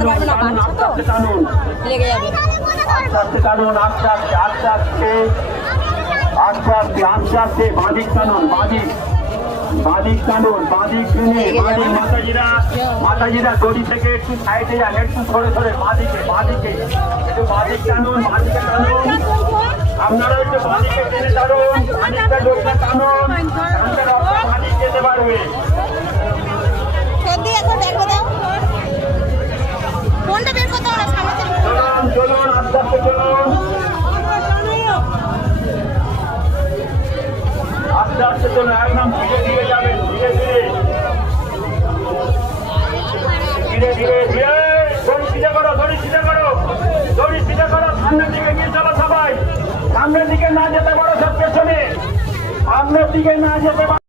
যেতে পারবে না, বাচ্চা তো লেগে যাবে। আস্তে আস্তে টানুন, আস্তে আস্তে আস্তে আস্তে আস্তে আস্তে আস্তে আস্তে বাঁদিক টানুন, বাঁদিক বাঁদিক টানুন, বাঁদিক টেনে বাঁদিক। মাতাজিরা দড়ি থেকে একটু সাইডে যান, একটু সরে সরে বাঁদিকে বাঁদিকে একটু বাঁদিক টানুন, বাঁদিকে টানুন। আপনারা একটু বাঁদিকে টেনে টানুন, বাঁদিকটা দড়িটা টানুন, টানলে রক্ত বাঁদিক যেতে পারবে। চলুন চলুন, আস্তে আস্তে চলুন, আস্তে আস্তে চলুন, একদম ধীরে ধীরে যাবেন, ধীরে ধীরে ধীরে ধীরে ধীরে। দড়ি সিধা করো, দড়ি সিধা করো, দড়ি সিধা করো, সামনের দিকে গিয়ে চলো সবাই। সামনের দিকে না যেতে পারো সব পেছনে, সামনের দিকে না যেতে পারো।